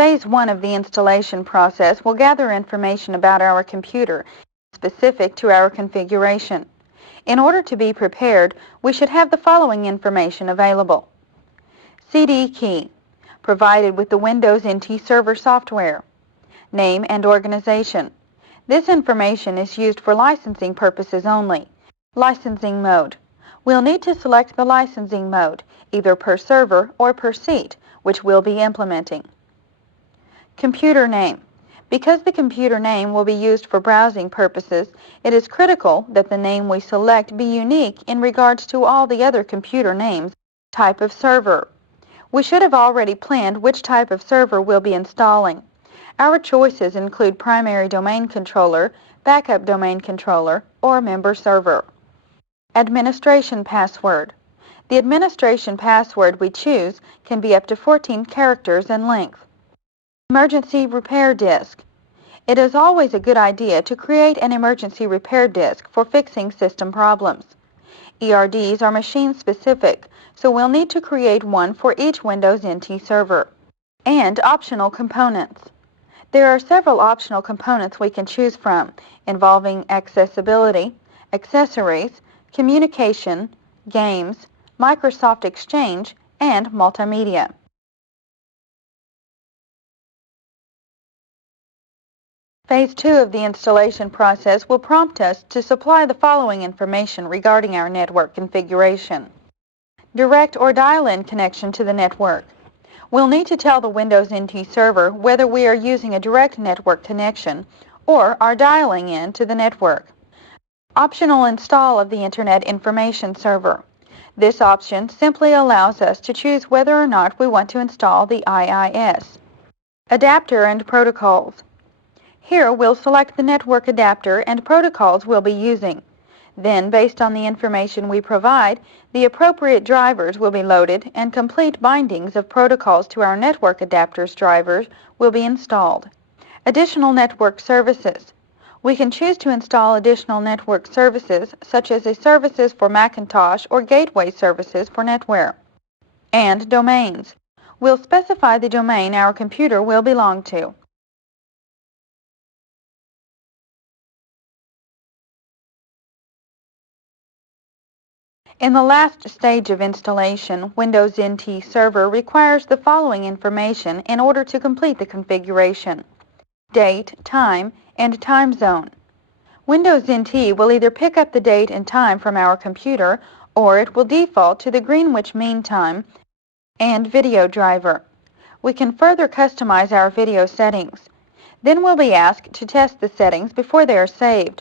Phase 1 of the installation process will gather information about our computer specific to our configuration. In order to be prepared, we should have the following information available. CD key, provided with the Windows NT Server software. Name and organization. This information is used for licensing purposes only. Licensing mode. We'll need to select the licensing mode, either per server or per seat, which we'll be implementing. Computer name. Because the computer name will be used for browsing purposes, it is critical that the name we select be unique in regards to all the other computer names. Type of server. We should have already planned which type of server we'll be installing. Our choices include primary domain controller, backup domain controller, or member server. Administration password. The administration password we choose can be up to 14 characters in length. Emergency repair disk. It is always a good idea to create an emergency repair disk for fixing system problems. ERDs are machine-specific, so we'll need to create one for each Windows NT server. And optional components. There are several optional components we can choose from, involving accessibility, accessories, communication, games, Microsoft Exchange, and multimedia. Phase 2 of the installation process will prompt us to supply the following information regarding our network configuration. Direct or dial-in connection to the network. We'll need to tell the Windows NT server whether we are using a direct network connection or are dialing in to the network. Optional install of the Internet Information Server. This option simply allows us to choose whether or not we want to install the IIS. Adapter and protocols. Here we'll select the network adapter and protocols we'll be using. Then, based on the information we provide, the appropriate drivers will be loaded and complete bindings of protocols to our network adapter's drivers will be installed. Additional network services. We can choose to install additional network services such as services for Macintosh or gateway services for NetWare. And domains. We'll specify the domain our computer will belong to. In the last stage of installation, Windows NT Server requires the following information in order to complete the configuration: date, time, and time zone. Windows NT will either pick up the date and time from our computer, or it will default to the Greenwich Mean Time and video driver. We can further customize our video settings. Then we'll be asked to test the settings before they are saved.